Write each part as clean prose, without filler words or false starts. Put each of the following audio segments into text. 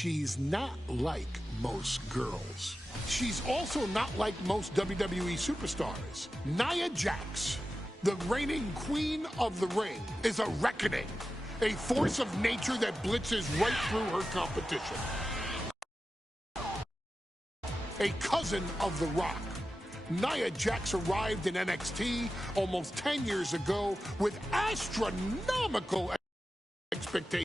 She's not like most girls. She's also not like most WWE superstars. Nia Jax, the reigning queen of the ring, is a reckoning, a force of nature that blitzes right through her competition. A cousin of The Rock, Nia Jax arrived in NXT almost 10 years ago with astronomical expectations.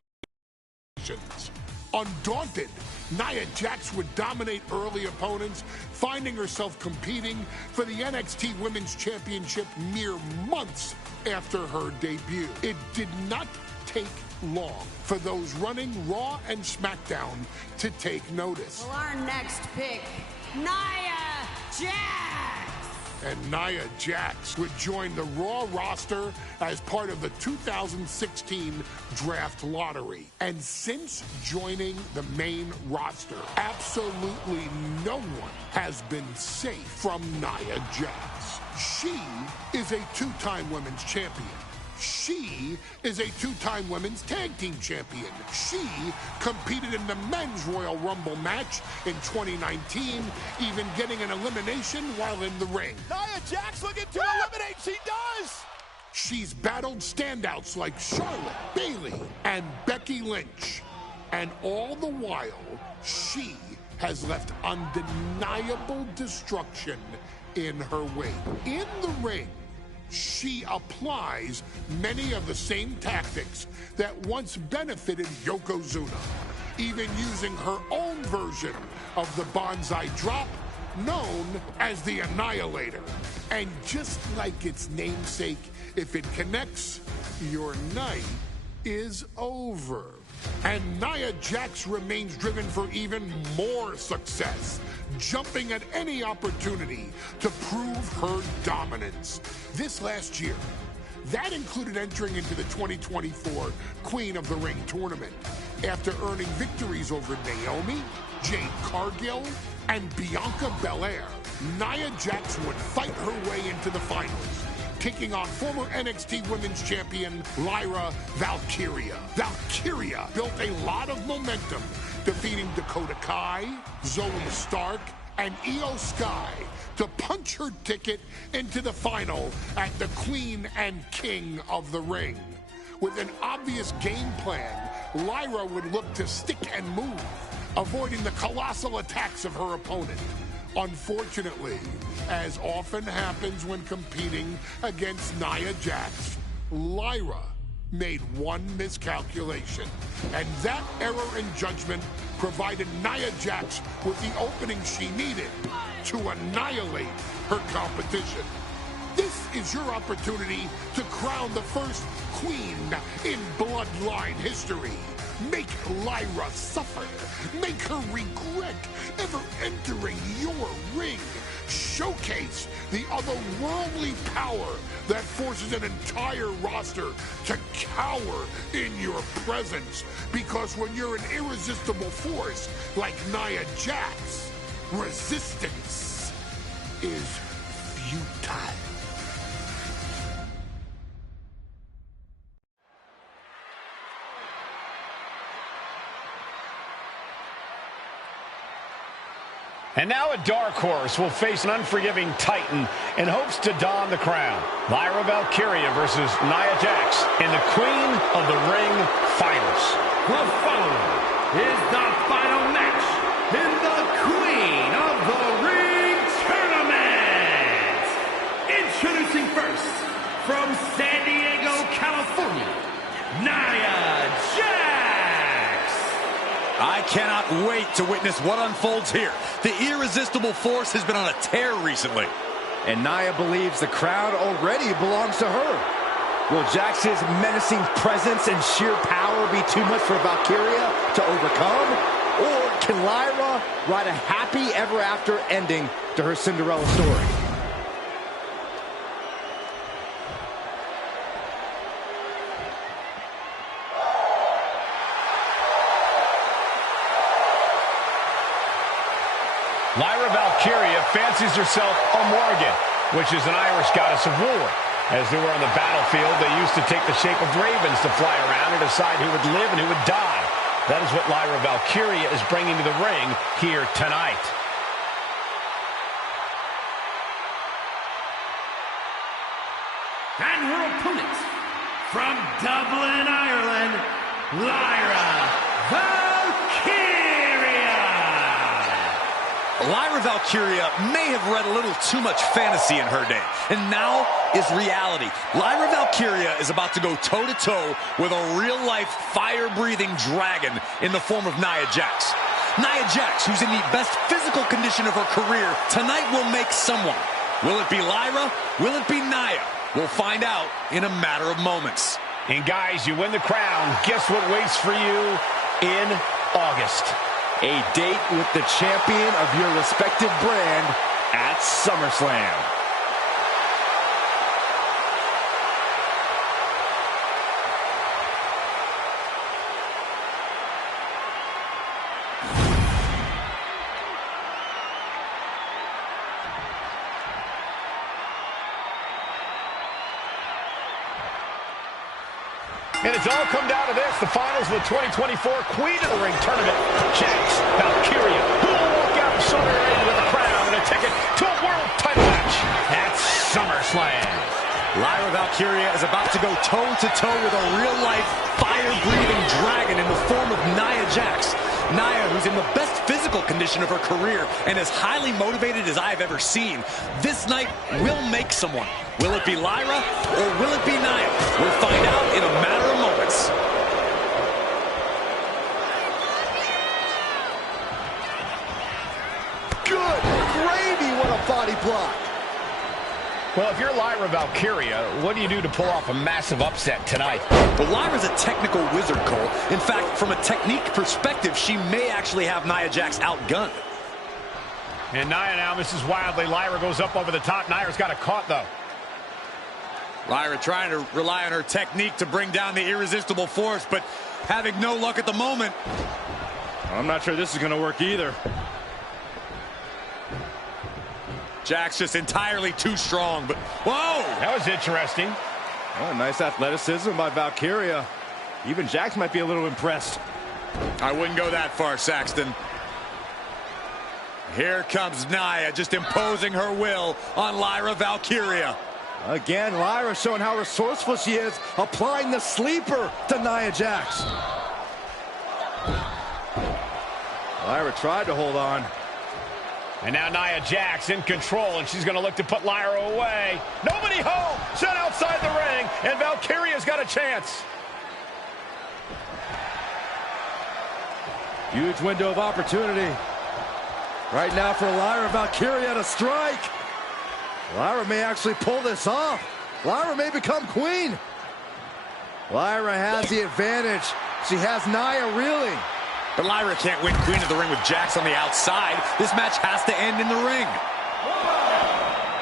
Undaunted, Nia Jax would dominate early opponents, finding herself competing for the NXT Women's Championship mere months after her debut. It did not take long for those running Raw and SmackDown to take notice. Well, our next pick, Nia Jax! And Nia Jax would join the Raw roster as part of the 2016 draft lottery. And since joining the main roster, absolutely no one has been safe from Nia Jax. She is a two-time women's champion. She is a two-time women's tag team champion. She competed in the men's Royal Rumble match in 2019, even getting an elimination while in the ring. Nia Jax looking to eliminate, she does! She's battled standouts like Charlotte, Bayley, and Becky Lynch. And all the while, she has left undeniable destruction in her wake. In the ring, she applies many of the same tactics that once benefited Yokozuna, even using her own version of the Bonsai Drop, known as the Annihilator. And just like its namesake, if it connects, your night is over. And Nia Jax remains driven for even more success, jumping at any opportunity to prove her dominance. This last year, that included entering into the 2024 Queen of the Ring tournament after earning victories over Naomi, Jade Cargill, and Bianca Belair. Nia Jax would fight her way into the finals, taking on former NXT Women's Champion Lyra Valkyria. Valkyria built a lot of momentum, defeating Dakota Kai, Zoe Stark, and Io Sky to punch her ticket into the final at the Queen and King of the Ring. With an obvious game plan, Lyra would look to stick and move, avoiding the colossal attacks of her opponent. Unfortunately, as often happens when competing against Nia Jax, Lyra made one miscalculation, and that error in judgment provided Nia Jax with the opening she needed to annihilate her competition. This is your opportunity to crown the first queen in Bloodline history. Make Lyra suffer. Make her regret ever entering your ring. Showcase the otherworldly power that forces an entire roster to cower in your presence. Because when you're an irresistible force like Nia Jax, resistance is futile. And now a dark horse will face an unforgiving titan in hopes to don the crown. Lyra Valkyria versus Nia Jax in the Queen of the Ring Finals. The following is the final match in the Queen of the Ring Tournament. Introducing first, from San Diego, California, Nia Jax. I cannot wait to witness what unfolds here. The irresistible force has been on a tear recently. And Nia believes the crowd already belongs to her. Will Jax's menacing presence and sheer power be too much for Valkyria to overcome? Or can Lyra write a happy ever after ending to her Cinderella story? Lyra Valkyria fancies herself a Morgan, which is an Irish goddess of war. As they were on the battlefield, they used to take the shape of ravens to fly around and decide who would live and who would die. That is what Lyra Valkyria is bringing to the ring here tonight. And her opponent, from Dublin, Ireland, Lyra Valkyria. Lyra Valkyria may have read a little too much fantasy in her day, and now is reality. Lyra Valkyria is about to go toe-to-toe with a real-life, fire-breathing dragon in the form of Nia Jax. Nia Jax, who's in the best physical condition of her career, tonight will make someone. Will it be Lyra? Will it be Nia? We'll find out in a matter of moments. And guys, you win the crown. Guess what waits for you in August? A date with the champion of your respective brand at SummerSlam. And it's all come down to this, the finals of the 2024 Queen of the Ring tournament. Jax Valkyria, who will walk out of SummerSlam with a crown and a ticket to a world title match at SummerSlam. Lyra Valkyria is about to go toe-to-toe with a real-life, fire-breathing dragon in the form of Nia Jax. Nia, who's in the best physical condition of her career and as highly motivated as I've ever seen. This night will make someone. Will it be Lyra or will it be Nia? We'll find out in a matter of moments. Good gravy, what a body block. Well, if you're Lyra Valkyria, what do you do to pull off a massive upset tonight? Well, Lyra's a technical wizard, Cole. In fact, from a technique perspective, she may actually have Nia Jax outgunned. And Nia now misses wildly. Lyra goes up over the top. Nia's got it caught, though. Lyra trying to rely on her technique to bring down the irresistible force, but having no luck at the moment. I'm not sure this is going to work either. Jax just entirely too strong, but whoa! That was interesting. Oh, nice athleticism by Valkyria. Even Jax might be a little impressed. I wouldn't go that far, Saxton. Here comes Nia, just imposing her will on Lyra Valkyria. Again, Lyra showing how resourceful she is, applying the sleeper to Nia Jax. Lyra tried to hold on. And now Nia Jax in control, and she's going to look to put Lyra away. Nobody home! Set outside the ring, and Valkyria's got a chance. Huge window of opportunity. Right now for Lyra Valkyria to strike. Lyra may actually pull this off. Lyra may become queen. Lyra has the advantage. She has Nia reeling. But Lyra can't win Queen of the Ring with Jax on the outside. This match has to end in the ring.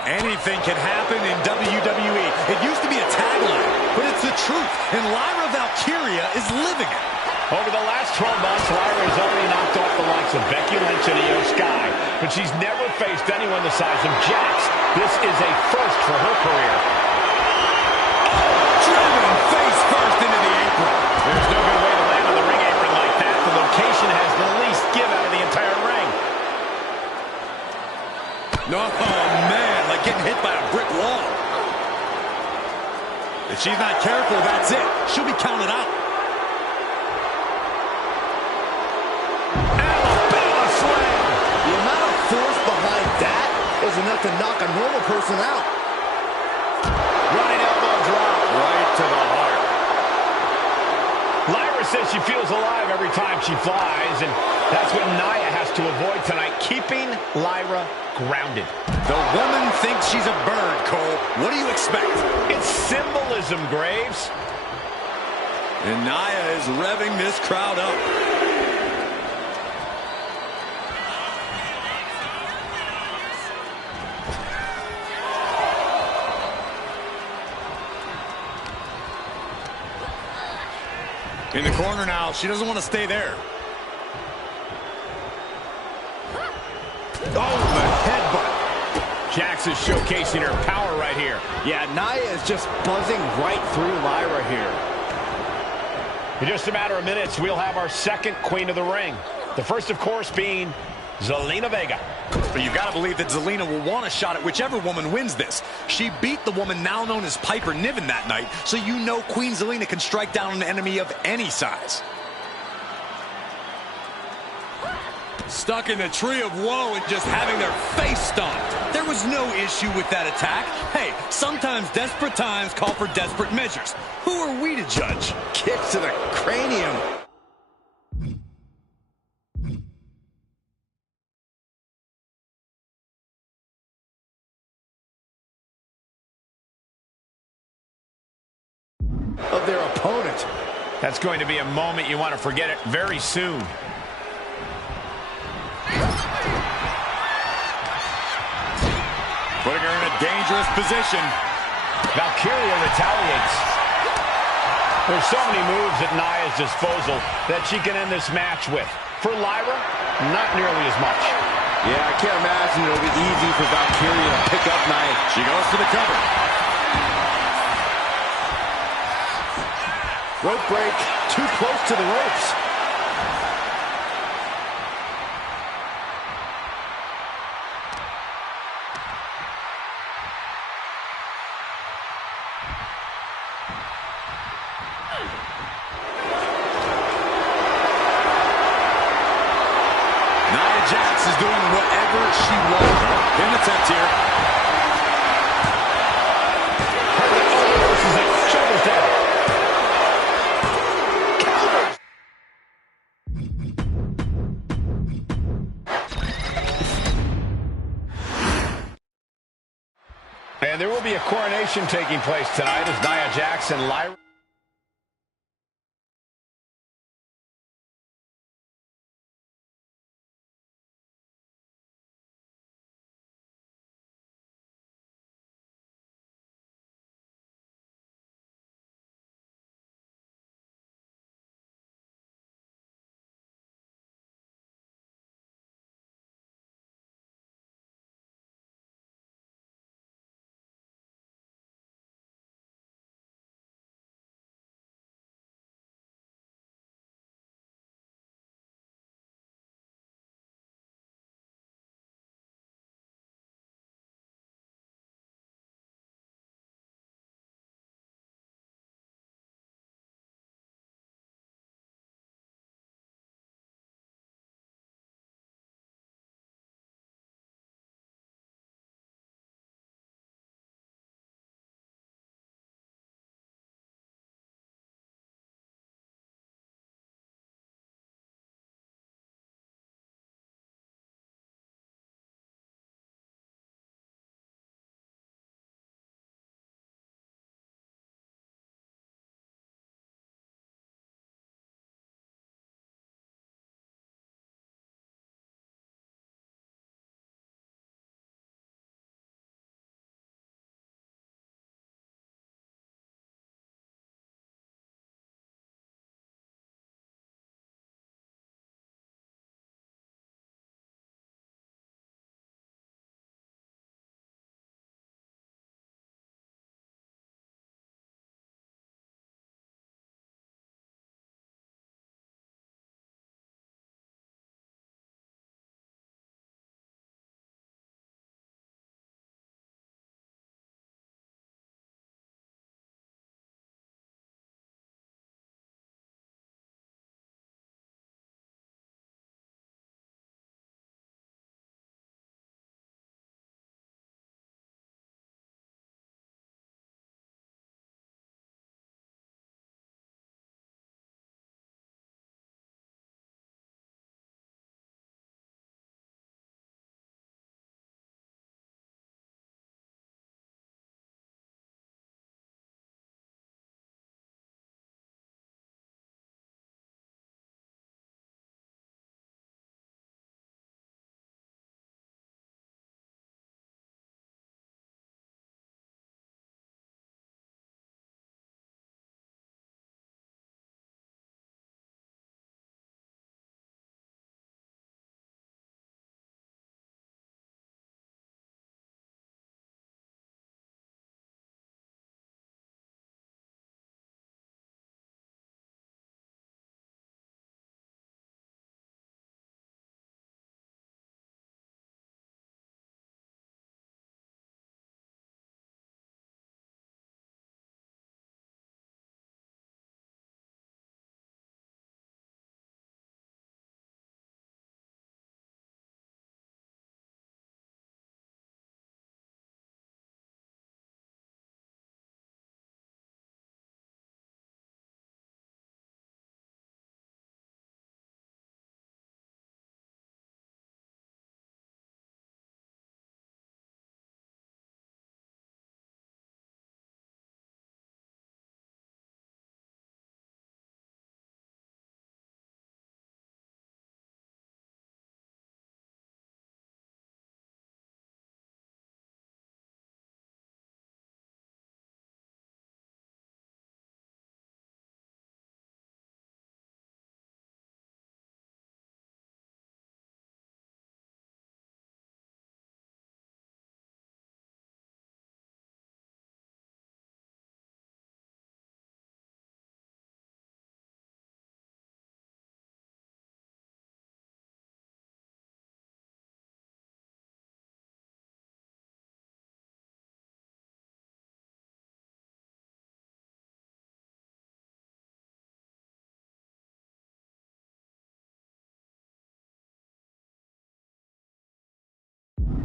Anything can happen in WWE. It used to be a tagline, but it's the truth. And Lyra Valkyria is living it. Over the last 12 months, Lyra has already knocked off the likes of Becky Lynch and Io Sky, but she's never faced anyone the size of Jax. This is a first for her career. Driven face first into the apron. There's no good way to land on the ring apron like that. The location has the least give out of the entire ring. Oh, man, like getting hit by a brick wall. If she's not careful, that's it. She'll be counted out. Alabama slam. The amount of force behind that is enough to knock a normal person out. Running elbow drop. Right to the heart. Lyra says she feels alive every time she flies, and that's what Nia has to avoid tonight, keeping Lyra grounded. The woman thinks she's a bird, Cole. What do you expect? It's symbolism, Graves. And Nia is revving this crowd up. In the corner now, she doesn't want to stay there. Oh, the headbutt. Jax is showcasing her power right here. Yeah, Nia is just buzzing right through Lyra here. In just a matter of minutes, we'll have our second Queen of the Ring. The first, of course, being Zelina Vega. But you've got to believe that Zelina will want a shot at whichever woman wins this. She beat the woman now known as Piper Niven that night, so you know Queen Zelina can strike down an enemy of any size. Stuck in the tree of woe and just having their face stomped. There was no issue with that attack. Hey, sometimes desperate times call for desperate measures. Who are we to judge? Kick to the cranium. Of their opponent. That's going to be a moment you want to forget it very soon. Putting her in a dangerous position. Valkyria retaliates. There's so many moves at Nia's disposal that she can end this match with. For Lyra, not nearly as much. Yeah, I can't imagine it'll be easy for Valkyria to pick up Nia. She goes for the cover. Rope break, too close to the ropes. Nia Jax is doing whatever she wants. Pin attempt here. This is it. Shoulders down. And there will be a coronation taking place tonight as Nia Jax and Lyra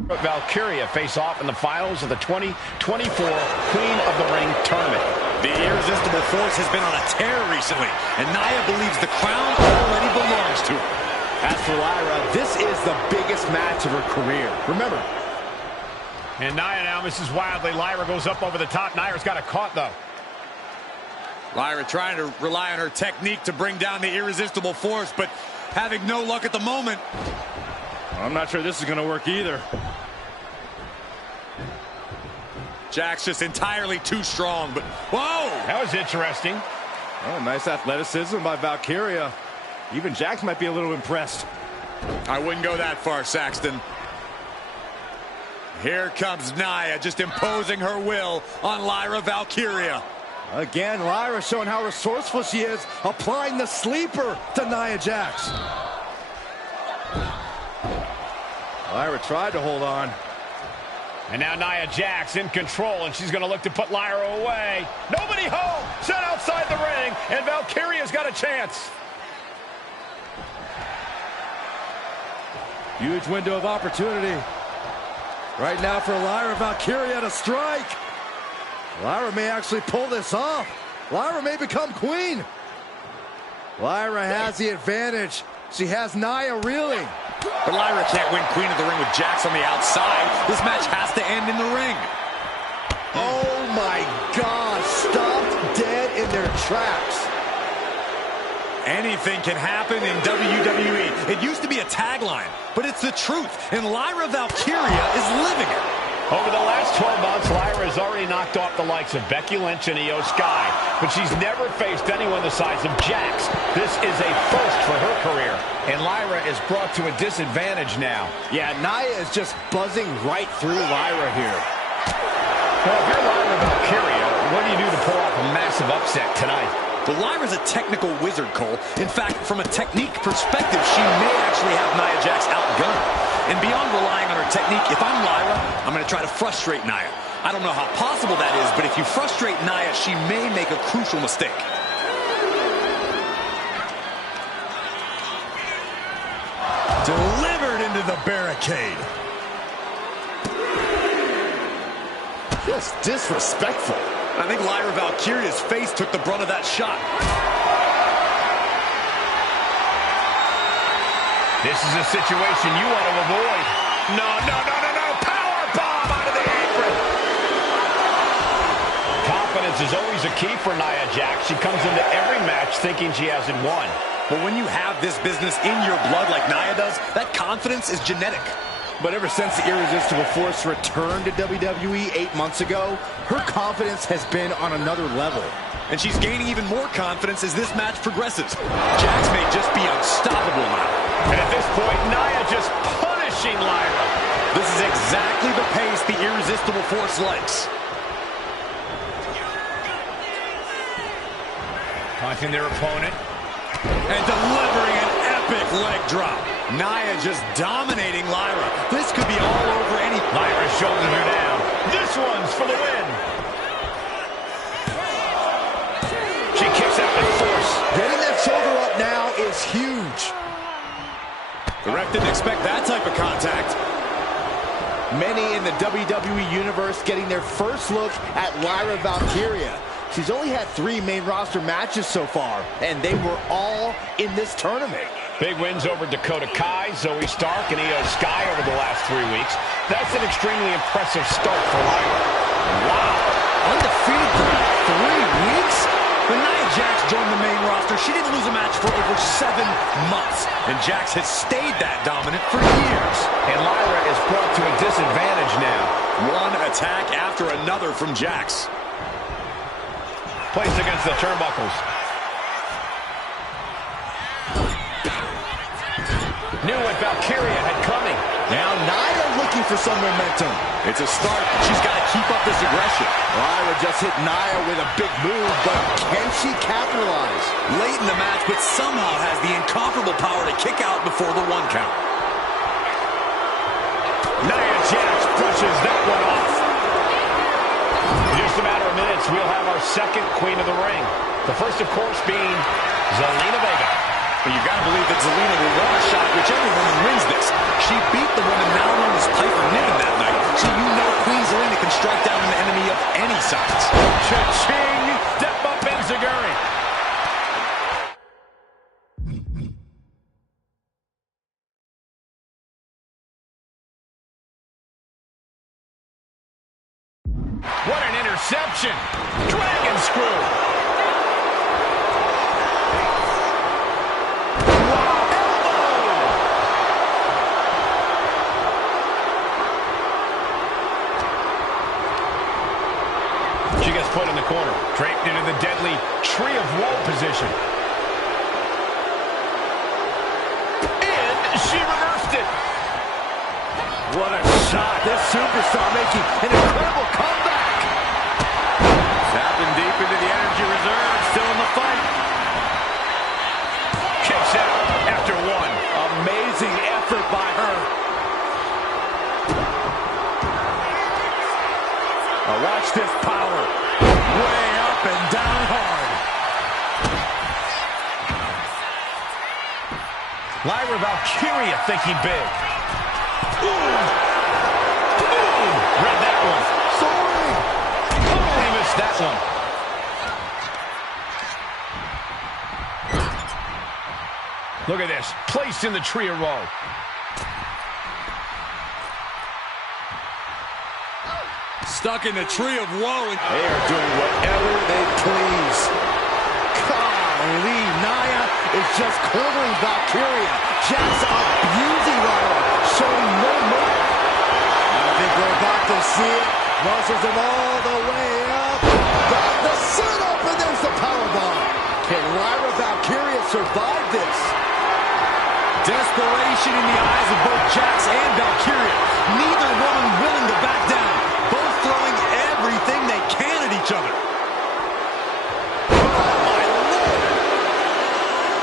Valkyria face off in the finals of the 2024 Queen of the Ring tournament. The irresistible force has been on a tear recently, and Nia believes the crown already belongs to her. As for Lyra, this is the biggest match of her career. Remember. And Nia now misses wildly. Lyra goes up over the top. Nia's got it caught, though. Lyra trying to rely on her technique to bring down the irresistible force, but having no luck at the moment. I'm not sure this is going to work either. Jax just entirely too strong, but whoa! That was interesting. Oh, nice athleticism by Valkyria. Even Jax might be a little impressed. I wouldn't go that far, Saxton. Here comes Nia, just imposing her will on Lyra Valkyria. Again, Lyra showing how resourceful she is, applying the sleeper to Nia Jax. Lyra tried to hold on. And now Nia Jax in control, and she's going to look to put Lyra away. Nobody home! Set outside the ring, and Valkyria's got a chance. Huge window of opportunity. Right now for Lyra Valkyria to strike. Lyra may actually pull this off. Lyra may become queen. Lyra has the advantage. She has Nia reeling. But Lyra can't win Queen of the Ring with Jax on the outside. This match has to end in the ring. Oh my God, stopped dead in their tracks. Anything can happen in WWE. It used to be a tagline, but it's the truth, and Lyra Valkyria is living it. Over the last 12 months, Lyra has already knocked off the likes of Becky Lynch and Io Sky, but she's never faced anyone the size of Jax. This is a first for her career, and Lyra is brought to a disadvantage now. Yeah, Nia is just buzzing right through Lyra here. Well, if you're Lyra Valkyria, what do you do to pull off a massive upset tonight? Well, Lyra's a technical wizard, Cole. In fact, from a technique perspective, she may actually have Nia Jax outgunned. And beyond relying on her technique, if I'm Lyra, I'm going to try to frustrate Nia. I don't know how possible that is, but if you frustrate Nia, she may make a crucial mistake. Delivered into the barricade. Just disrespectful. I think Lyra Valkyria's face took the brunt of that shot. This is a situation you want to avoid. No. Power bomb out of the apron. Confidence is always a key for Nia Jax. She comes into every match thinking she hasn't won. But when you have this business in your blood like Nia does, that confidence is genetic. But ever since the irresistible force returned to WWE 8 months ago, her confidence has been on another level. And she's gaining even more confidence as this match progresses. Jax may just be unstoppable now. And at this point, Nia just punishing Lyra. This is exactly the pace the irresistible force likes. Taunting their opponent. And delivering an epic leg drop. Nia just dominating Lyra. This could be all over any... Lyra shoulders her down. This one's for the win. She kicks out with force. Getting that shoulder up now is huge. The ref didn't expect that type of contact. Many in the WWE Universe getting their first look at Lyra Valkyria. She's only had 3 main roster matches so far, and they were all in this tournament. Big wins over Dakota Kai, Zoe Stark, and Io Sky over the last 3 weeks. That's an extremely impressive start for Lyra. Wow, undefeated for 3 weeks? When Nia Jax joined the main roster, she didn't lose a match for over 7 months. And Jax has stayed that dominant for years. And Lyra is brought to a disadvantage now. One attack after another from Jax. Placed against the turnbuckles. Knew what Valkyria had coming. Now Nia looking for some momentum. It's a start. She's got to keep up this aggression. Lyra just hit Nia with a big move, but can she capitalize? Late in the match, but somehow has the incomparable power to kick out before the 1 count. Nia Jax brushes that one off. In just a matter of minutes, we'll have our second Queen of the Ring. The first, of course, being Zelina Vega. But you got to believe that Zelina will run a shot whichever woman wins this. She beat the woman now known as Piper Niven that night, so you know Queen Zelina can strike down an enemy of any size. Cha-ching! Step up Enziguri. What an interception! Dragon screw! She gets put in the corner, draped into the deadly Tree of Woe position. And she reversed it. What a shot. This superstar making an incredible comeback. Tapping deep into the energy reserve, still in the fight. Kicks out after one. Amazing effort by her. Now watch this power. Way up and down hard. Lyra Valkyria thinking big. Ooh. Ooh. Read that one. Sorry. Totally missed that one. Look at this. Placed in the Tree of Woe. Stuck in the Tree of Woe. They are doing whatever they please. Golly, Nia is just cornering Valkyria. Jax abusing Lyra, showing no mercy. I think we're about to see it. Muscles him all the way up. Got the sit-up, and there's the powerbomb. Can Lyra Valkyria survive this? Desperation in the eyes of both Jax and Valkyria. Neither woman willing to back down. Both throwing everything they can at each other.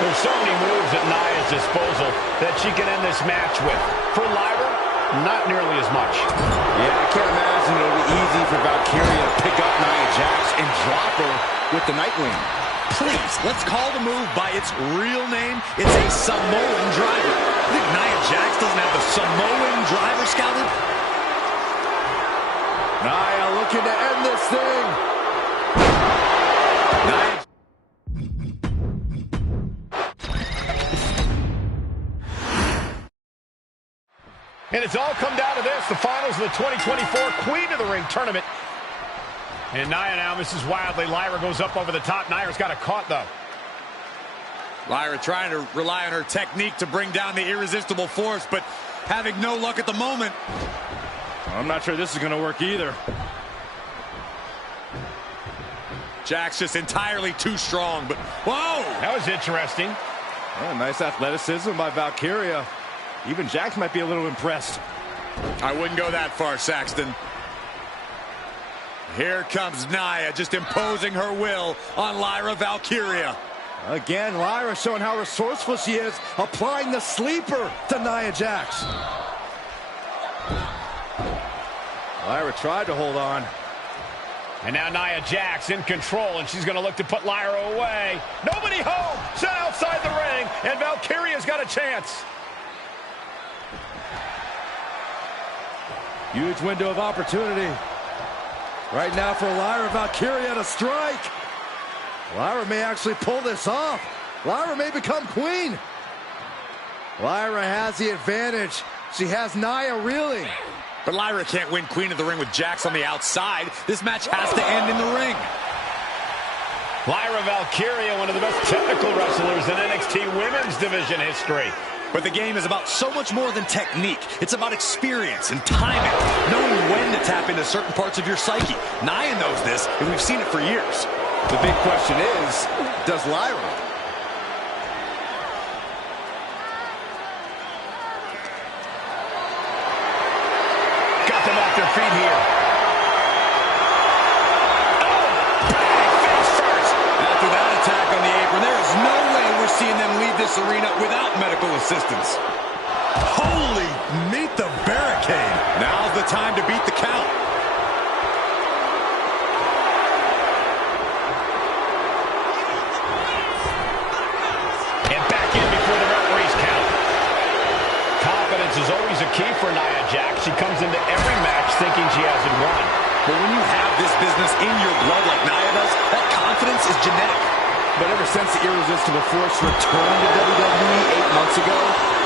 There's so many moves at Nia's disposal that she can end this match with. For Lyra, not nearly as much. Yeah, I can't imagine it'll be easy for Valkyria to pick up Nia Jax and drop her with the Nightwing. Please, let's call the move by its real name. It's a Samoan driver. I think Nia Jax doesn't have the Samoan driver scouted. Nia looking to end this thing. Nia. And it's all come down to this, the finals of the 2024 Queen of the Ring tournament. And Nia now misses wildly. Lyra goes up over the top. Nia's got it caught, though. Lyra trying to rely on her technique to bring down the irresistible force, but having no luck at the moment. I'm not sure this is going to work either. Jax just entirely too strong, but whoa! That was interesting. Yeah, nice athleticism by Valkyria. Even Jax might be a little impressed. I wouldn't go that far, Saxton. Here comes Nia, just imposing her will on Lyra Valkyria. Again, Lyra showing how resourceful she is, applying the sleeper to Nia Jax. Lyra tried to hold on. And now Nia Jax in control, and she's going to look to put Lyra away. Nobody home! Set outside the ring, and Valkyria's got a chance. Huge window of opportunity. Right now for Lyra Valkyria to strike. Lyra may actually pull this off. Lyra may become queen. Lyra has the advantage. She has Nia reeling. But Lyra can't win Queen of the Ring with Jax on the outside. This match has to end in the ring. Lyra Valkyria, one of the best technical wrestlers in NXT Women's Division history. But the game is about so much more than technique. It's about experience and timing, knowing when to tap into certain parts of your psyche. Nia knows this, and we've seen it for years. The big question is, does Lyra? Got them off their feet here. Oh! Face first! After that attack on the apron, there is no way we're seeing them leave this arena without medical assistance. Holy, meet the barricade. Now's the time to beat the count. And back in Confidence is always a key for Nia Jax. She comes into every match thinking she hasn't won. But when you have this business in your blood like Nia does, that confidence is genetic. But ever since the Irresistible Force returned to WWE 8 months ago,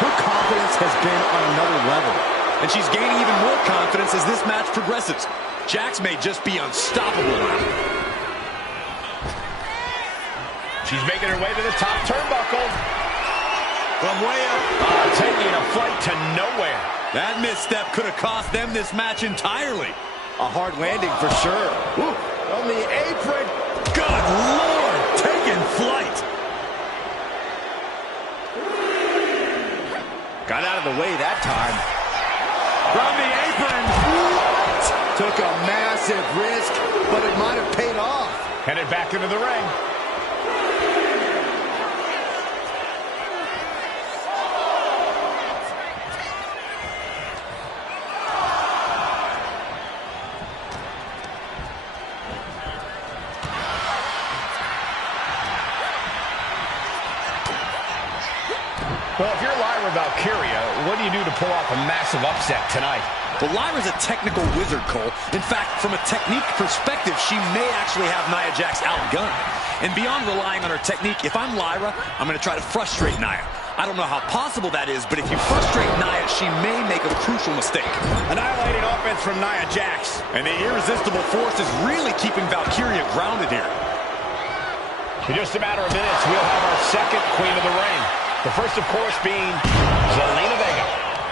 her confidence has been on another level. And she's gaining even more confidence as this match progresses. Jax may just be unstoppable now. She's making her way to the top turnbuckle. From way up. Taking a flight to nowhere. That misstep could have cost them this match entirely. A hard landing for sure. Ooh, on the apron. Good Lord, taking flight. Got out of the way that time. From the apron. Took a massive risk, but it might have paid off. Headed back into the ring. Well, if you're Lyra Valkyria, what do you do to pull off a massive upset tonight? Well, Lyra's a technical wizard, Cole. In fact, from a technique perspective, she may actually have Nia Jax outgunned. And beyond relying on her technique, if I'm Lyra, I'm going to try to frustrate Nia. I don't know how possible that is, but if you frustrate Nia, she may make a crucial mistake. Annihilating offense from Nia Jax. And the Irresistible Force is really keeping Valkyria grounded here. In just a matter of minutes, we'll have our second Queen of the Ring. The first, of course, being Zelina Vega.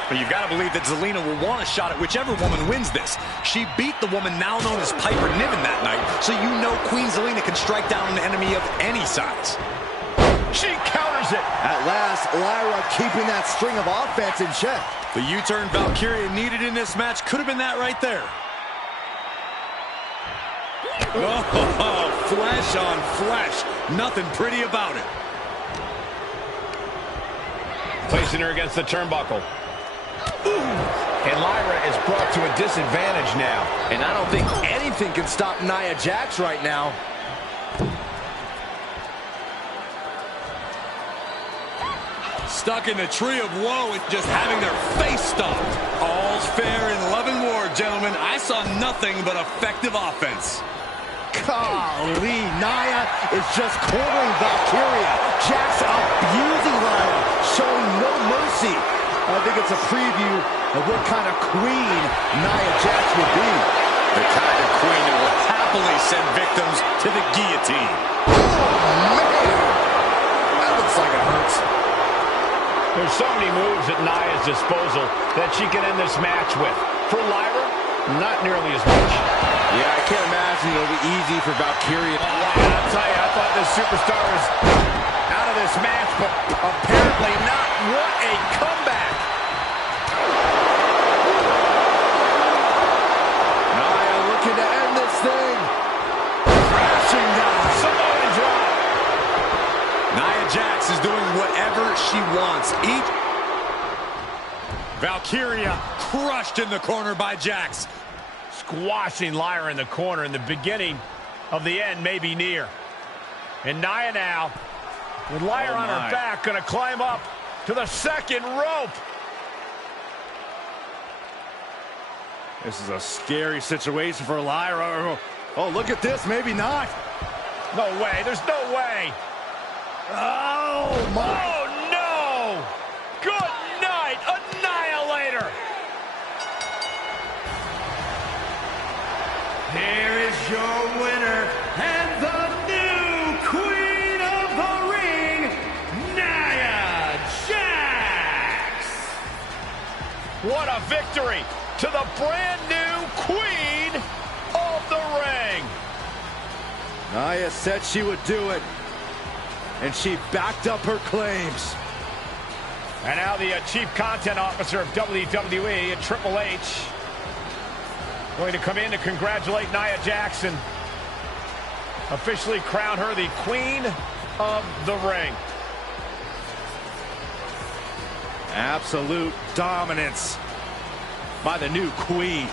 But you've got to believe that Zelina will want a shot at whichever woman wins this. She beat the woman now known as Piper Niven that night, so you know Queen Zelina can strike down an enemy of any size. She counters it. At last, Lyra keeping that string of offense in check. The U-turn Valkyria needed in this match could have been that right there. Oh, flesh on flesh. Nothing pretty about it. Placing her against the turnbuckle. And Lyra is brought to a disadvantage now. And I don't think anything can stop Nia Jax right now. Stuck in the tree of woe and just having their face stomped. All's fair in love and war, gentlemen. I saw nothing but effective offense. Golly, Nia is just cornering Valkyria. Jax abusing Lyra, showing no mercy. I think it's a preview of what kind of queen Nia Jax will be. The kind of queen that will happily send victims to the guillotine. Oh, man. That looks like it hurts. There's so many moves at Nia's disposal that she can end this match with. For Lyra, not nearly as much. Yeah, I can't imagine it'll be easy for Valkyria. I'll tell you, I thought this superstar was out of this match, but apparently not. What a comeback. Nia looking to end this thing. Crashing down. Samoan drop. Nia Jax is doing whatever she wants. Valkyria crushed in the corner by Jax. Squashing Lyra in the corner, and the beginning of the end may be near. And Nia now, with Lyra on her back, going to climb up to the second rope. This is a scary situation for Lyra. Oh, look at this. Maybe not. No way. There's no way. Oh, my. Oh, no. Good night. Annihilator. Here is your winner and the new Queen of the Ring, Nia Jax. What a victory to the brand new Queen of the Ring. Nia said she would do it, and she backed up her claims. And now the Chief Content Officer of WWE, Triple H, going to come in to congratulate Nia Jax, officially crown her the Queen of the Ring. Absolute dominance by the new queen.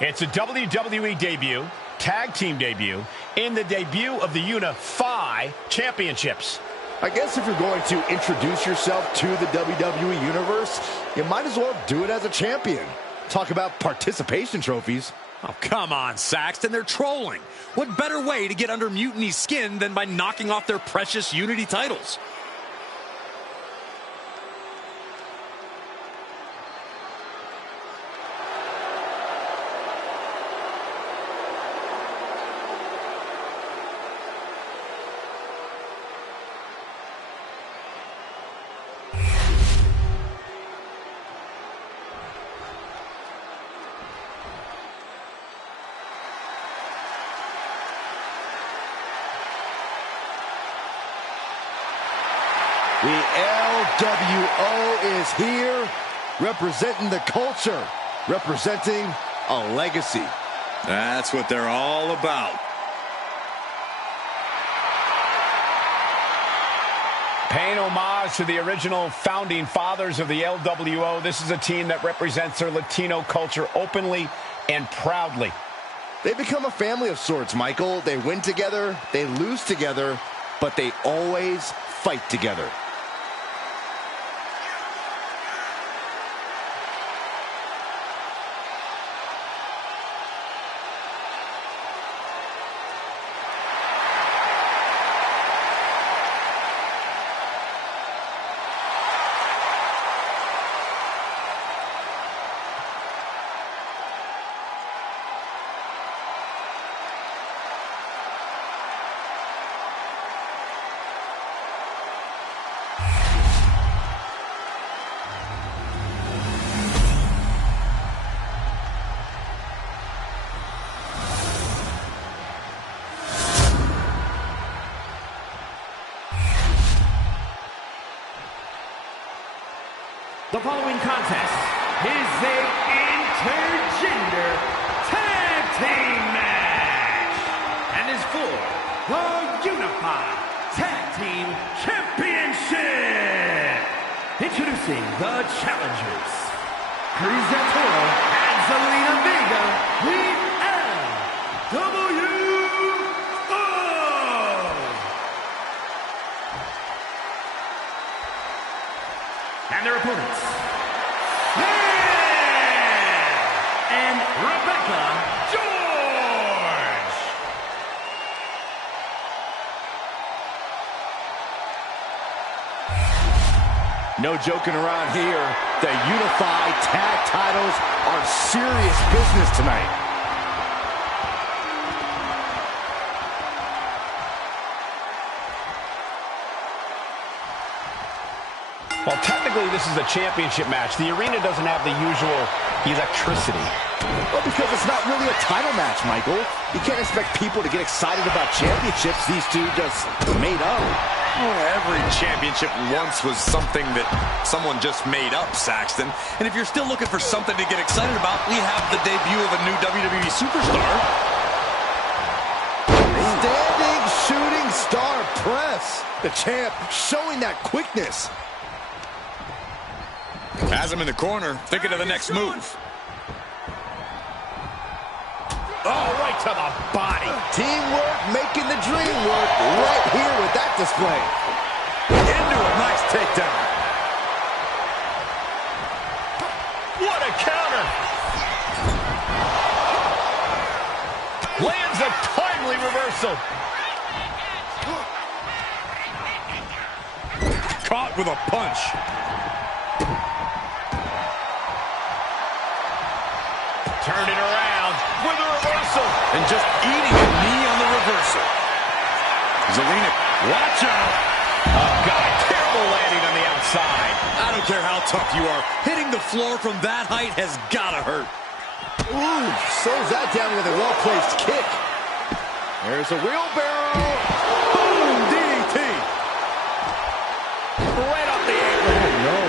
It's a WWE debut, tag team debut, in the debut of the Unify Championships. I guess if you're going to introduce yourself to the WWE Universe, you might as well do it as a champion. Talk about participation trophies. Oh, come on, Saxton. They're trolling. What better way to get under Mutiny's skin than by knocking off their precious Unity titles? The LWO is here, representing the culture, representing a legacy. That's what they're all about. Paying homage to the original founding fathers of the LWO, this is a team that represents their Latino culture openly and proudly. They become a family of sorts, Michael. They win together, they lose together, but they always fight together. The following contest is a intergender tag team match and is for the Unified Tag Team Championship. Introducing the challengers, Chris Toro and Zelina Vega, the LWO. And their opponents, and Rebecca George. No joking around here. The Unified Tag titles are serious business tonight. Well, technically, this is a championship match. The arena doesn't have the usual electricity. Well, because it's not really a title match, Michael. You can't expect people to get excited about championships these two just made up. Oh, every championship once was something that someone just made up, Saxton. And if you're still looking for something to get excited about, we have the debut of a new WWE superstar. Standing shooting star press. The champ showing that quickness. Has him in the corner, thinking of the next move. Oh, right to the body. Teamwork making the dream work right here with that display. Into a nice takedown. What a counter. Lands a timely reversal. Caught with a punch. Turned it around with a reversal. And just eating a knee on the reversal. Zelina, watch out. Oh, God, terrible landing on the outside. I don't care how tough you are. Hitting the floor from that height has gotta hurt. Ooh, slows that down with a well-placed kick. There's a wheelbarrow. Boom, DDT. Right off the apron. Oh, no.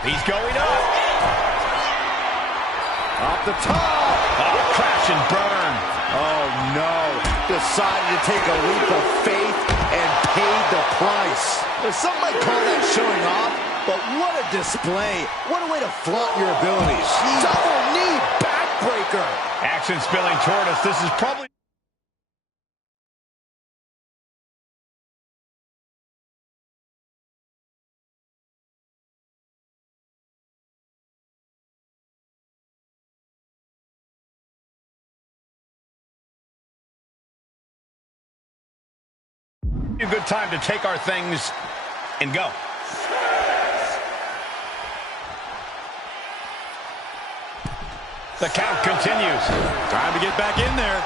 He's going up. Off the top. Oh, crash and burn. Oh, no. Decided to take a leap of faith and paid the price. Some might call that showing off, but what a display. What a way to flaunt your abilities. Double knee backbreaker. Action spilling toward us. This is probably... a good time to take our things and go. The count continues. Time to get back in there.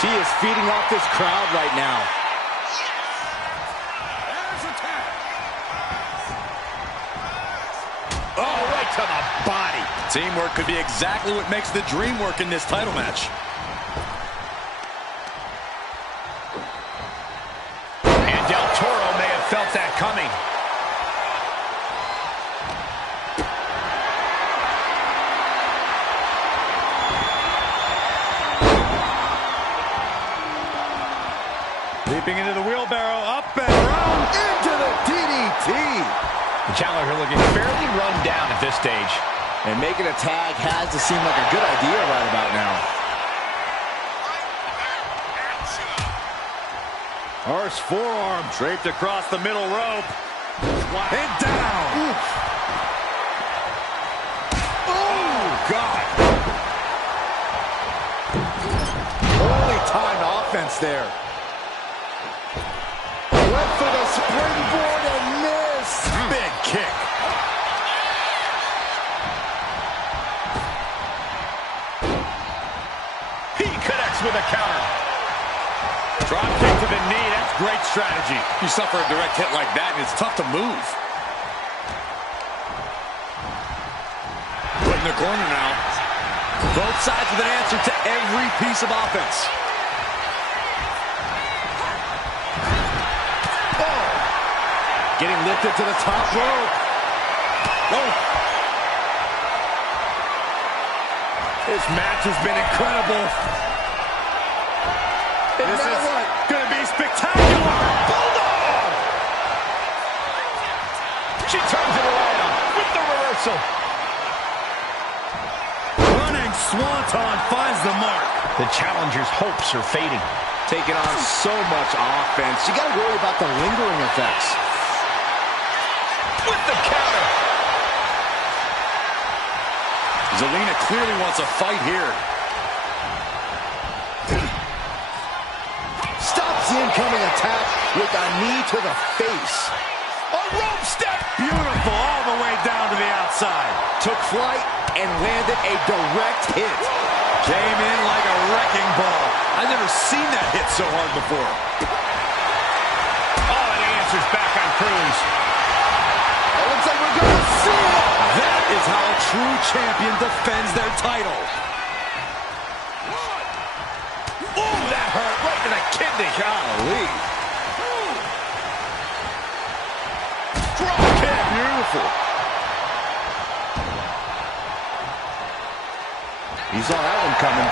She is feeding off this crowd right now. Oh, right to the body. Teamwork could be exactly what makes the dream work in this title match. And Del Toro may have felt that coming. Leaping into the wheelbarrow, up and around. Into the DDT. The challenger looking fairly run down at this stage. And making a tag has to seem like a good idea right about now. Harsh forearm draped across the middle rope. And down. Oof. Oh, God. Holy timed offense there. Went for the springboard and missed. Big kick. He connects with a counter. Drop kick to the knee. That's great strategy. You suffer a direct hit like that, and it's tough to move. Put in the corner now. Both sides with an answer to every piece of offense. Getting lifted to the top rope. Oh. This match has been incredible. And this now is what? Gonna be spectacular. Bulldog! She turns it around with the reversal. Running Swanton finds the mark. The challenger's hopes are fading. Taking on so much offense. You gotta worry about the lingering effects. With the counter. Zelina clearly wants a fight here. Stops the incoming attack with a knee to the face. A rope step. Beautiful all the way down to the outside. Took flight and landed a direct hit. Came in like a wrecking ball. I've never seen that hit so hard before. Oh, and he answers back on Cruz. It looks like we're going to see it. That is how a true champion defends their title. Oh, that hurt right to the kidney. Golly. Drop kick. Beautiful. He saw that one coming.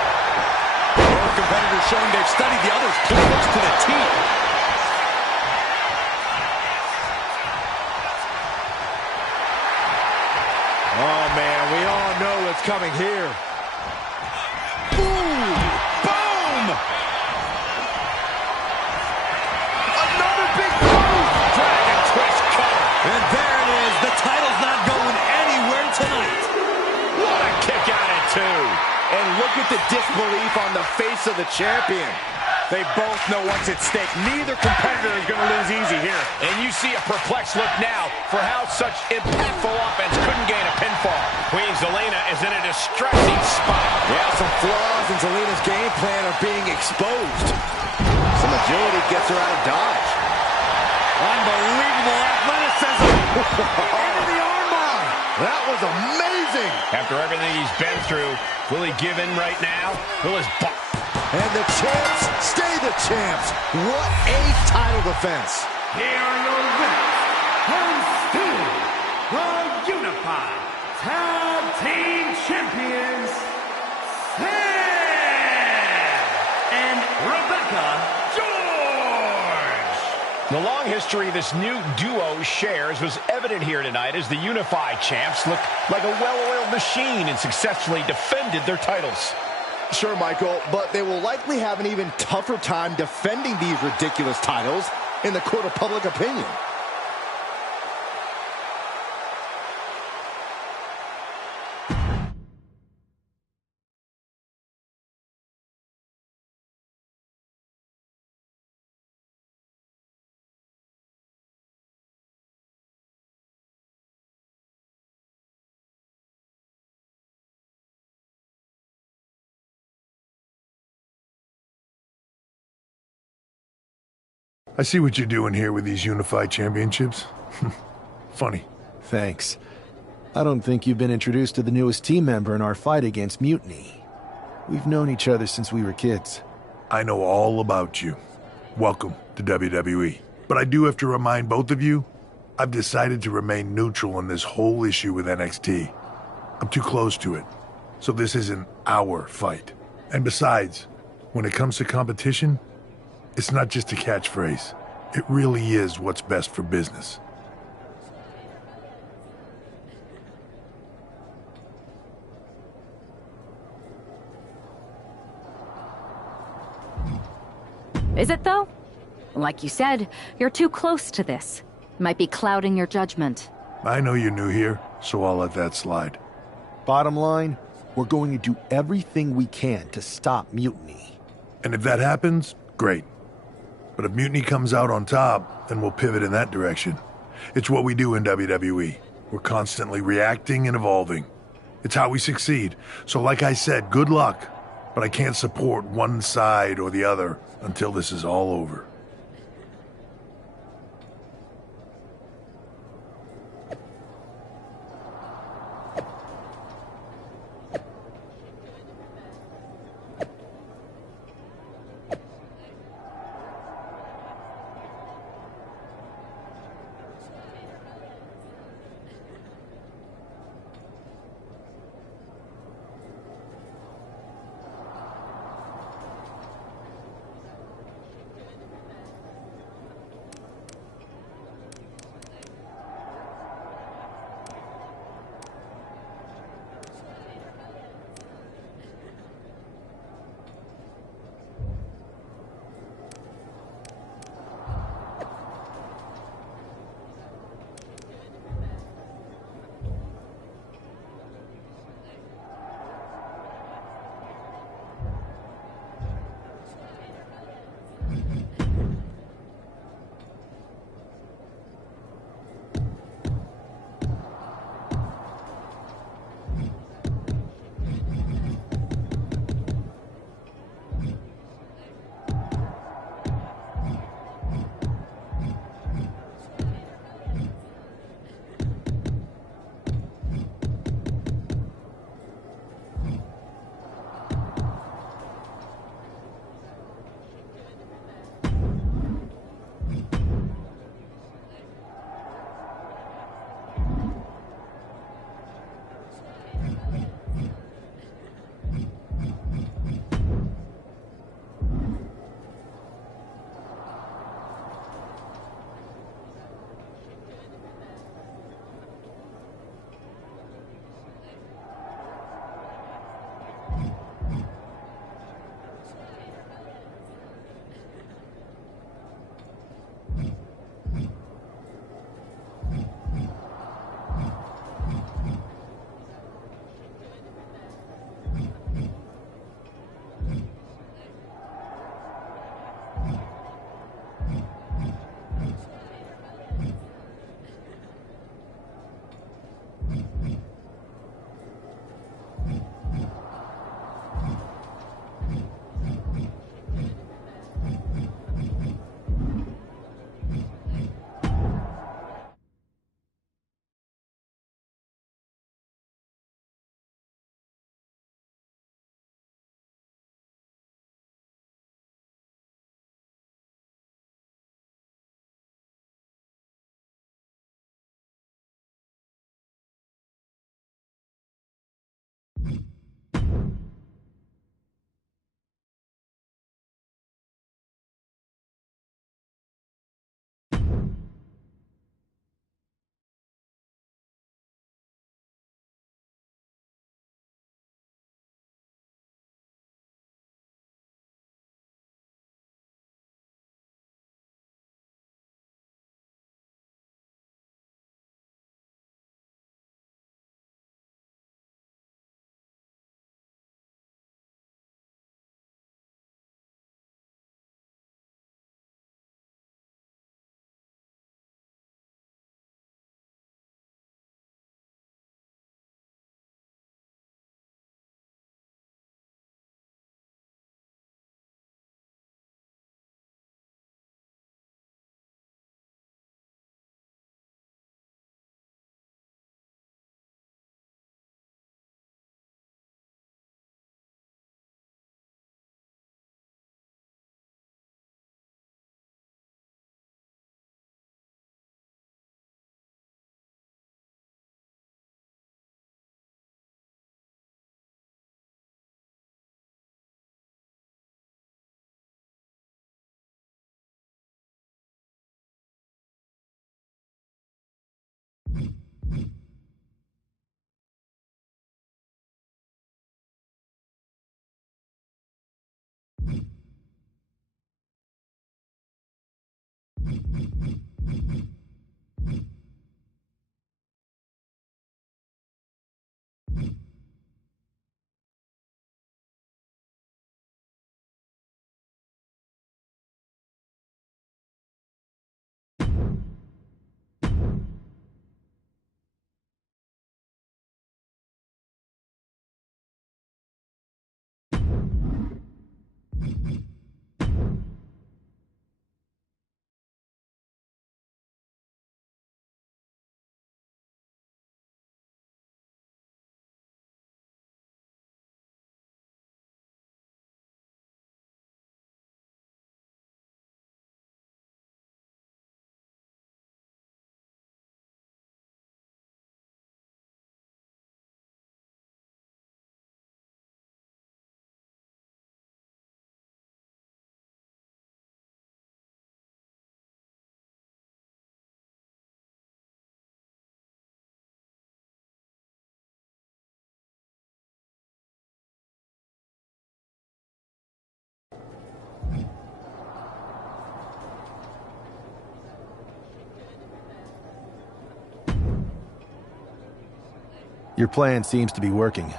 Both competitors showing they've studied the other's playbooks to the T. Oh, man, we all know what's coming here. Boom! Boom! Another big move! Dragon twist cover. And there it is. The title's not going anywhere tonight. What a kick out at two. And look at the disbelief on the face of the champion. They both know what's at stake. Neither competitor is going to lose easy here. And you see a perplexed look now for how such impactful offense couldn't gain a pinfall. Queen Zelina is in a distressing spot. Yeah, some flaws in Zelina's game plan are being exposed. Some agility gets her out of dodge. Unbelievable athleticism. Into the armbar. That was amazing. After everything he's been through, will he give in right now? Will his And the champs stay the champs. What a title defense. Here are your winners, and still the Unified Tag Team Champions, Sam and Rebecca George. The long history this new duo shares was evident here tonight as the Unified Champs looked like a well-oiled machine and successfully defended their titles. Sure, Michael, but they will likely have an even tougher time defending these ridiculous titles in the court of public opinion. I see what you're doing here with these Unified Championships. Funny. Thanks. I don't think you've been introduced to the newest team member in our fight against Mutiny. We've known each other since we were kids. I know all about you. Welcome to WWE. But I do have to remind both of you, I've decided to remain neutral in this whole issue with NXT. I'm too close to it. So this isn't our fight. And besides, when it comes to competition, it's not just a catchphrase. It really is what's best for business. Is it, though? Like you said, you're too close to this. Might be clouding your judgment. I know you're new here, so I'll let that slide. Bottom line, we're going to do everything we can to stop Mutiny. And if that happens, great. But if Mutiny comes out on top, then we'll pivot in that direction. It's what we do in WWE. We're constantly reacting and evolving. It's how we succeed. So like I said, good luck. But I can't support one side or the other until this is all over. Your plan seems to be working.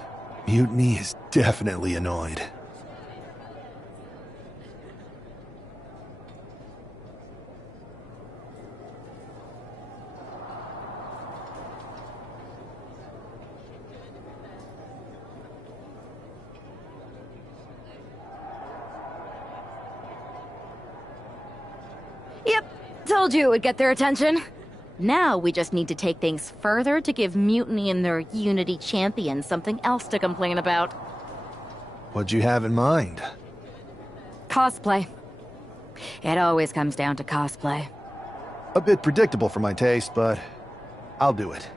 Mutiny is definitely annoyed. Yep, told you it would get their attention. Now we just need to take things further to give Mutiny and their Unity champion something else to complain about. What'd you have in mind? Cosplay. It always comes down to cosplay. A bit predictable for my taste, but I'll do it.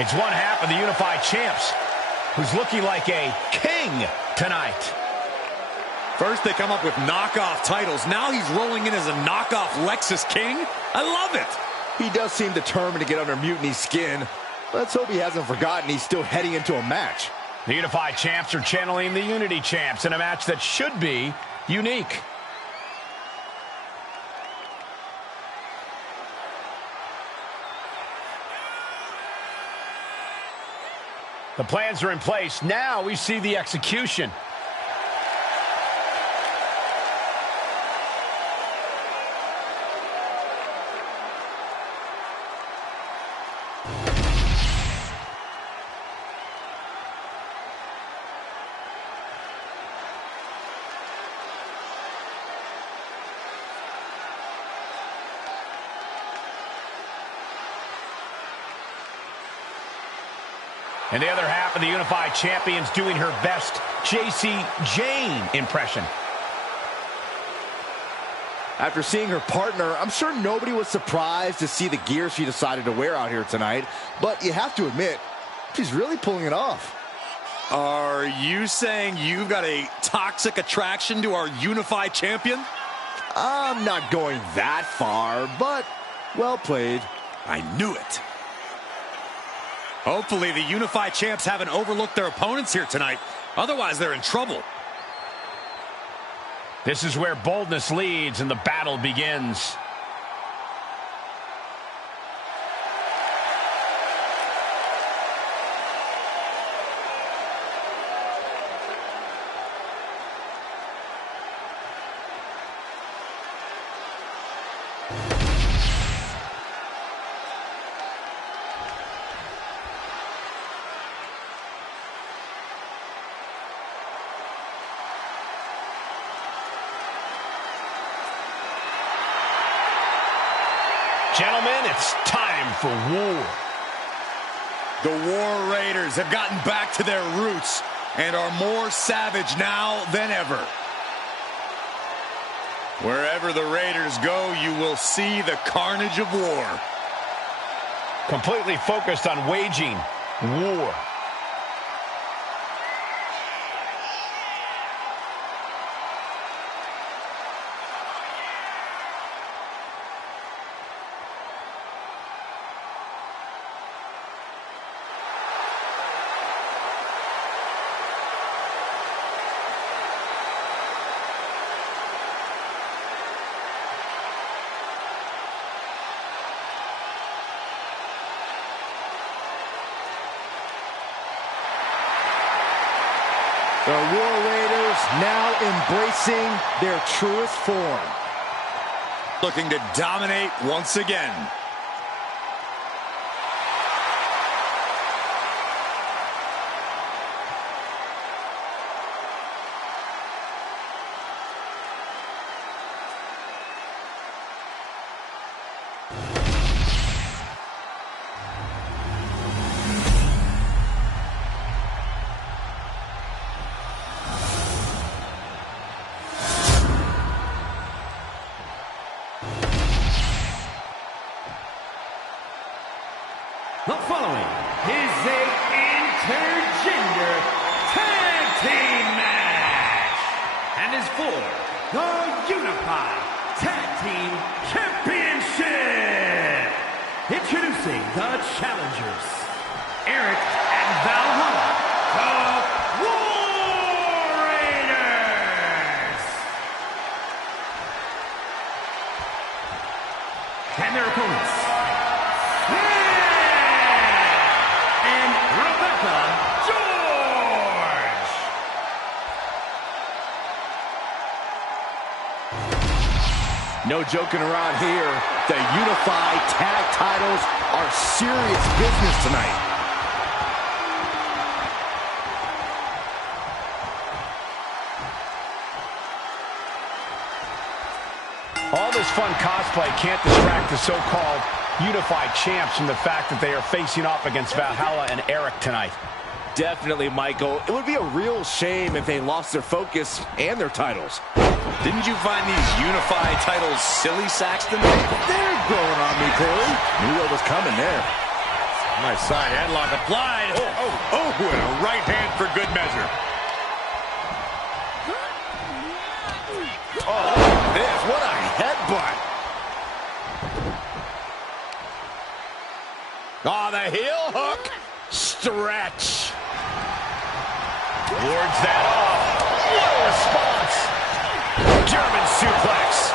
It's one half of the Unified Champs, who's looking like a king tonight. First they come up with knockoff titles. Now he's rolling in as a knockoff Lexus King. I love it. He does seem determined to get under Mutiny's skin. Let's hope he hasn't forgotten he's still heading into a match. The Unified Champs are channeling the Unity Champs in a match that should be unique. The plans are in place. Now we see the execution. And the other half of the Unified Champions doing her best JC Jane impression. After seeing her partner, I'm sure nobody was surprised to see the gear she decided to wear out here tonight. But you have to admit, she's really pulling it off. Are you saying you've got a toxic attraction to our Unified Champion? I'm not going that far, but well played. I knew it. Hopefully the Unified Champs haven't overlooked their opponents here tonight. Otherwise, they're in trouble. This is where boldness leads and the battle begins. Gentlemen, it's time for war. The War Raiders have gotten back to their roots and are more savage now than ever. Wherever the Raiders go, you will see the carnage of war. Completely focused on waging War. The War Raiders now embracing their truest form. Looking to dominate once again. The following is a intergender tag team match and is for the Unified Tag Team Championship. Introducing the challengers, Eric and Valhalla, the War Raiders. And their opponents, No joking around here. The Unified Tag titles are serious business tonight. All this fun cosplay can't distract the so-called Unified Champs from the fact that they are facing off against Valhalla and Eric tonight. Definitely, Michael. It would be a real shame if they lost their focus and their titles. Didn't you find these Unified titles silly, Saxton? They're growing on me, Corey. Knew what was coming there. Nice side headlock applied. Oh, and a right hand for good measure. Oh, this, what a headbutt. Oh, the heel hook. Stretch. Wards that off. What a response. German suplex.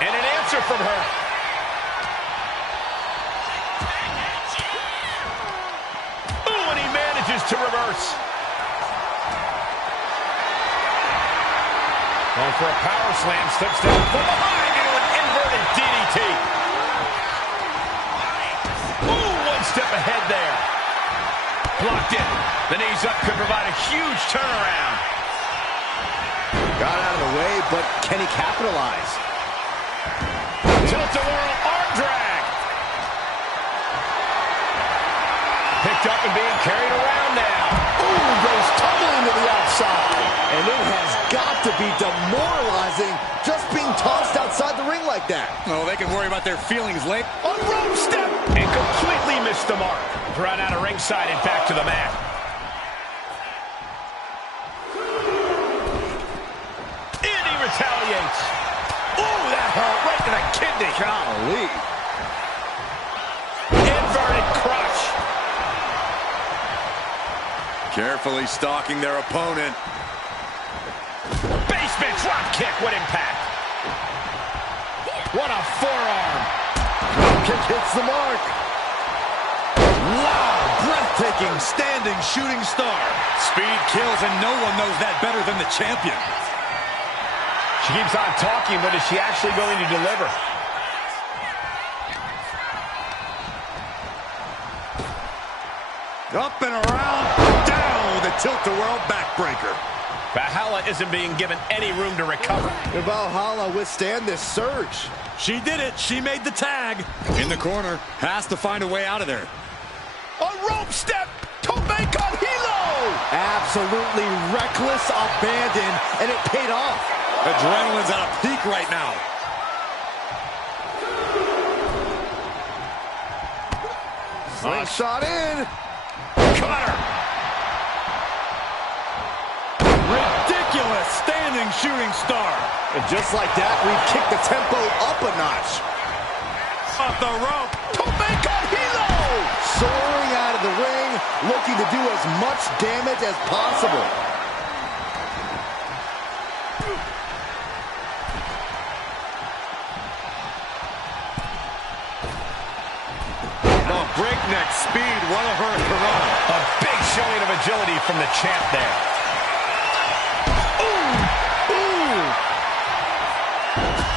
And an answer from her. Ooh, and he manages to reverse. Going for a power slam, slips down from behind into an inverted DDT. Ooh, one step ahead there. Blocked in. The knees up could provide a huge turnaround. Got out of the way, but can he capitalize? Tilt-a-whirl arm drag. Picked up and being carried around now. Ooh, goes tumbling to the outside. And it has got to be demoralizing just being tossed outside the ring like that. Oh, they can worry about their feelings later. A rope step. And completely missed the mark. Thrown out of ringside and back to the mat. And he retaliates. Ooh, that hurt right to the kidney. Golly. Inverted crush. Carefully stalking their opponent. Basement drop kick. What impact. What a forearm. Drop kick hits the mark. Wow, breathtaking standing shooting star. Speed kills, and no one knows that better than the champion. She keeps on talking, but is she actually going to deliver? Up and around, down with a tilt-a-whirl backbreaker. Valhalla isn't being given any room to recover. Will Valhalla withstand this surge? She did it. She made the tag. In the corner. Has to find a way out of there. A rope step to make a hilo. Absolutely reckless abandon, and it paid off. Adrenaline's at a peak right now. Slingshot in. Cutter. Ridiculous standing shooting star. And just like that, we kick the tempo up a notch. Off the rope. Soaring out of the ring, looking to do as much damage as possible. Oh, breakneck speed. What a hurricane. A big showing of agility from the champ there.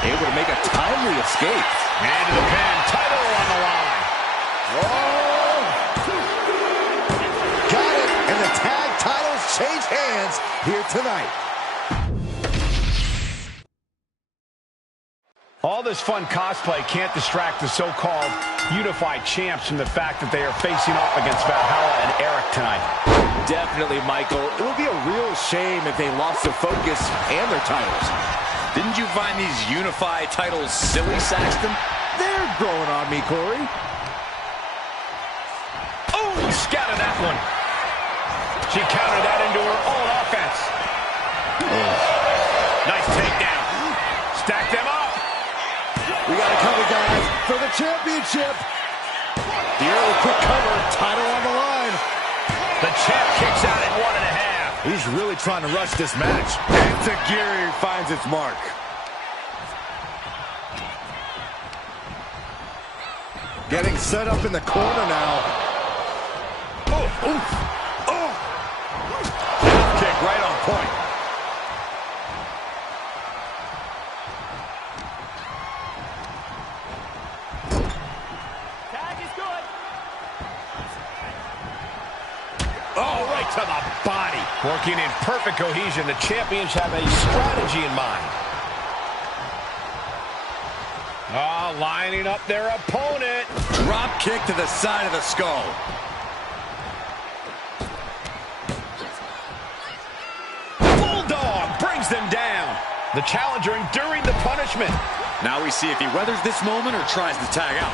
Able to make a timely escape. And to the pin, title on the line. Oh! Got it, and the tag titles change hands here tonight. All this fun cosplay can't distract the so-called unified champs from the fact that they are facing off against Valhalla and Eric tonight. Definitely, Michael. It would be a real shame if they lost their focus and their titles. Didn't you find these unified titles silly, Saxton? They're growing on me, Corey. Oh, scattered that one. She countered that into her own offense. Nice takedown. Stack them up. We got it covered, guys, for the championship. The early quick cover, title on the line. The champ kicks out at 1.5. He's really trying to rush this match. And Tajiri finds its mark. Getting set up in the corner now. Oh, oof. Oh. Half kick right on point. Tag is good. Oh, right to the body. Working in perfect cohesion, the champions have a strategy in mind. Oh, lining up their opponent. Drop kick to the side of the skull. Bulldog brings them down. The challenger enduring the punishment. Now we see if he weathers this moment or tries to tag out.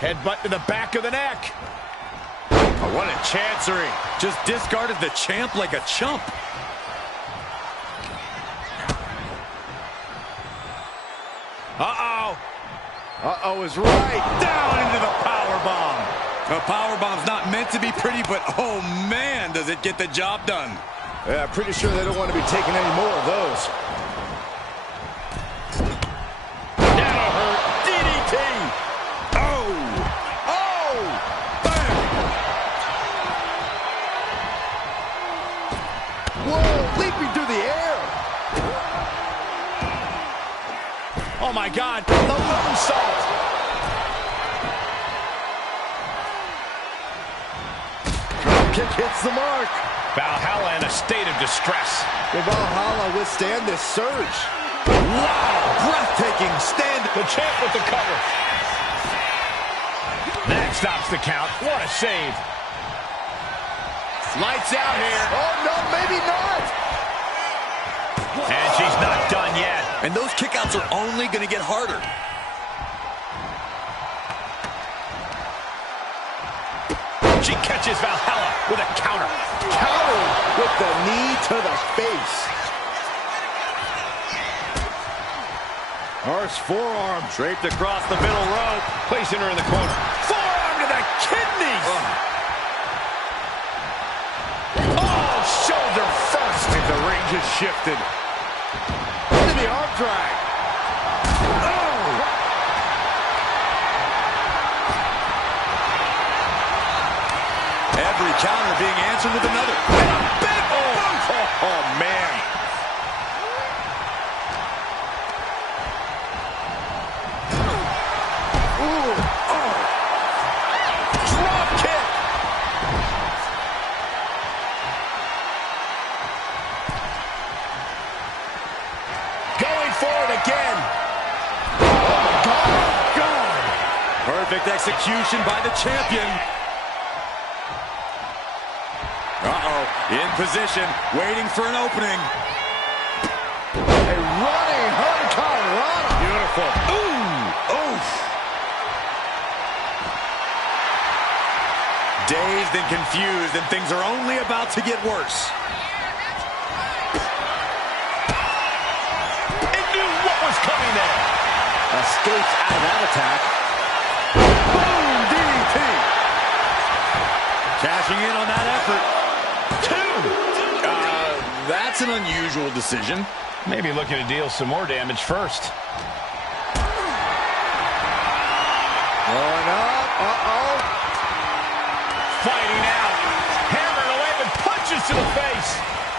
Headbutt to the back of the neck. Oh, what a chancery. Just discarded the champ like a chump. Uh-oh. Uh-oh is right. Down into the powerbomb. A powerbomb's not meant to be pretty, but oh man, does it get the job done. Yeah, pretty sure they don't want to be taking any more of those. That'll hurt. DDT. Oh. Oh. Bang. Whoa, leaping through the air. Oh, my God. The moonsault. Kick hits the mark. Valhalla in a state of distress. Will Valhalla withstand this surge? Wow. Breathtaking stand. The champ with the cover. That stops the count. What a save. Lights out here. Oh, no, maybe not. And she's not done yet. And those kickouts are only going to get harder. She catches Valhalla with a counter. Countered with the knee to the face. Harsh forearm. Draped across the middle rope. Placing her in the corner. Forearm to the kidneys. Oh, shoulder first. And the range has shifted. Into the arm drag. Every counter being answered with another. And a big boot. Oh, man. Ooh. Oh. Drop kick. Going for it again. God. Perfect execution by the champion. Uh-oh, in position, waiting for an opening. A running Hurricane Beautiful. Ooh! Oof! Dazed and confused, and things are only about to get worse. It knew what was coming there. Escapes out of that attack. Boom! DDT! Cashing in on that effort. 2! That's an unusual decision. Maybe looking to deal some more damage first. Going up. Uh-oh. Fighting out. Hammering away with punches to the face.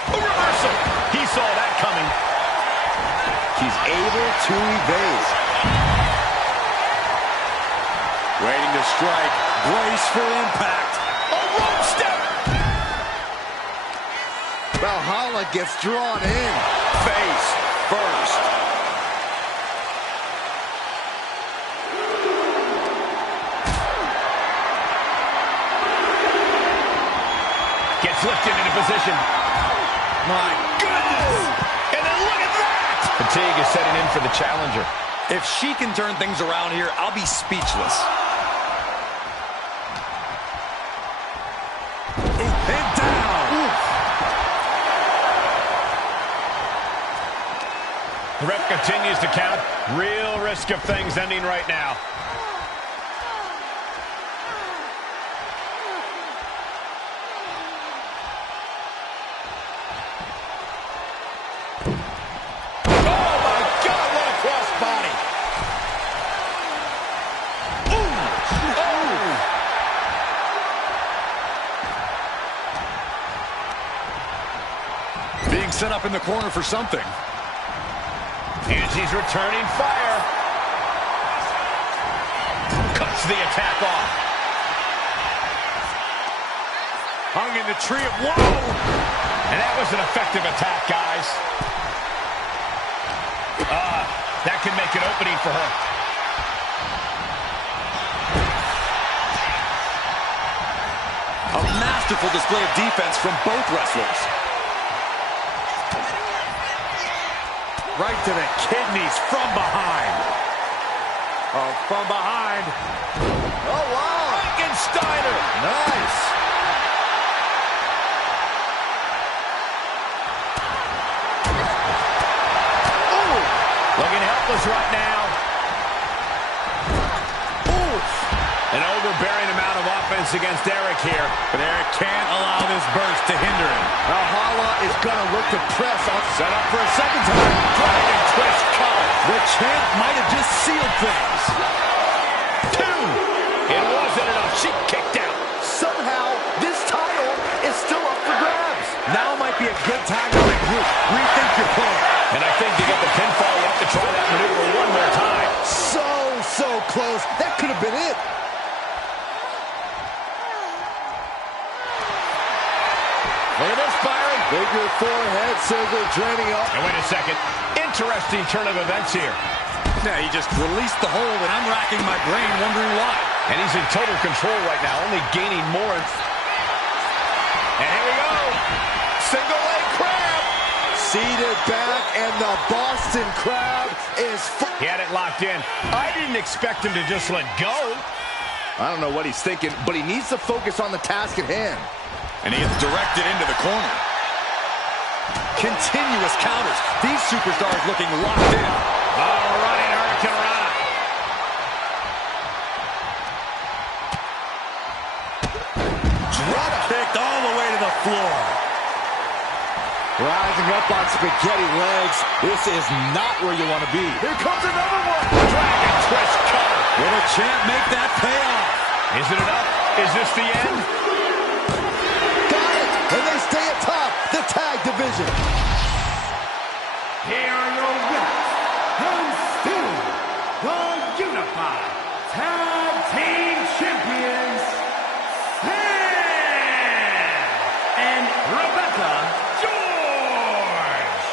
A reversal. He saw that coming. She's able to evade. Waiting to strike. Brace for impact. A rope step. Valhalla gets drawn in. Face first. Gets lifted into position. My goodness! And then look at that! Fatigue is setting in for the challenger. If she can turn things around here, I'll be speechless. And down! The ref continues to count. Real risk of things ending right now. Set up in the corner for something. And she's returning fire. Cuts the attack off. Hung in the tree. Whoa! And that was an effective attack, guys. That can make an opening for her. A masterful display of defense from both wrestlers. Right to the kidneys from behind. Oh, from behind. Oh, wow. Frankensteiner. Nice. Ooh. Looking helpless right now. Ooh. An overbearing amount of offense against Eric here. But Eric can't allow this burst to hinder him. Valhalla is going to look to press on. Set up for a second time. Dragon twist cover. The champ might have just sealed things. 2. It wasn't enough. She kicked out. Somehow, this title is still up for grabs. Now might be a good time to regroup. Rethink your plan. And I think to get the pinfall, you have to try that maneuver one more time. So close. That could have been it. Look at this, Byron. Figure 4 head scissor draining up. And wait a second. Interesting turn of events here. Yeah, he just released the hold, and I'm racking my brain wondering why. And he's in total control right now, only gaining more. And here we go. Single leg crab. Seated back, and the Boston Crab is... He had it locked in. I didn't expect him to just let go. I don't know what he's thinking, but he needs to focus on the task at hand. And he gets directed into the corner. Continuous counters. These superstars looking locked in. Oh, running Hurricane Rana. Drop kicked all the way to the floor. Rising up on spaghetti legs. This is not where you want to be. Here comes another one. Dragon twist cover. Will the champ make that pay off? Is it enough? Is this the end? And they stay atop the tag division. Here are your winners, and still the Unified Tag Team Champions, Sam and Rebecca George.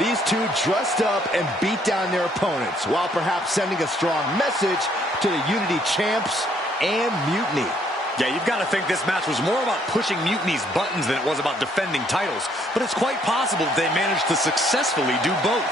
These two dressed up and beat down their opponents, while perhaps sending a strong message to the Unity Champs and Mutiny. Yeah, you've got to think this match was more about pushing Mutiny's buttons than it was about defending titles. But it's quite possible that they managed to successfully do both.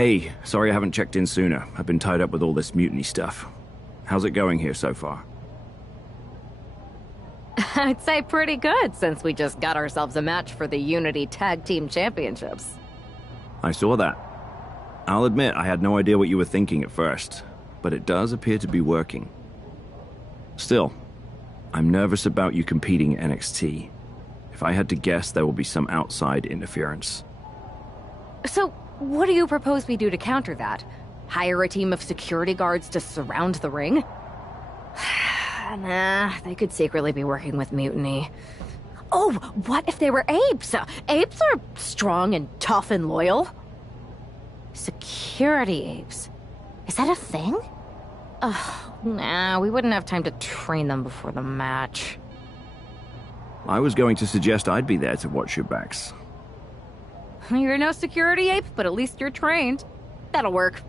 Hey, sorry I haven't checked in sooner. I've been tied up with all this mutiny stuff. How's it going here so far? I'd say pretty good, since we just got ourselves a match for the Unity Tag Team Championships. I saw that. I'll admit I had no idea what you were thinking at first, but it does appear to be working. Still, I'm nervous about you competing at NXT. If I had to guess, there will be some outside interference. So, what do you propose we do to counter that? Hire a team of security guards to surround the ring? Nah, they could secretly be working with Mutiny. Oh, what if they were apes? Apes are strong and tough and loyal. Security apes? Is that a thing? Nah, we wouldn't have time to train them before the match. I was going to suggest I'd be there to watch your backs. You're no security ape, but at least you're trained. That'll work.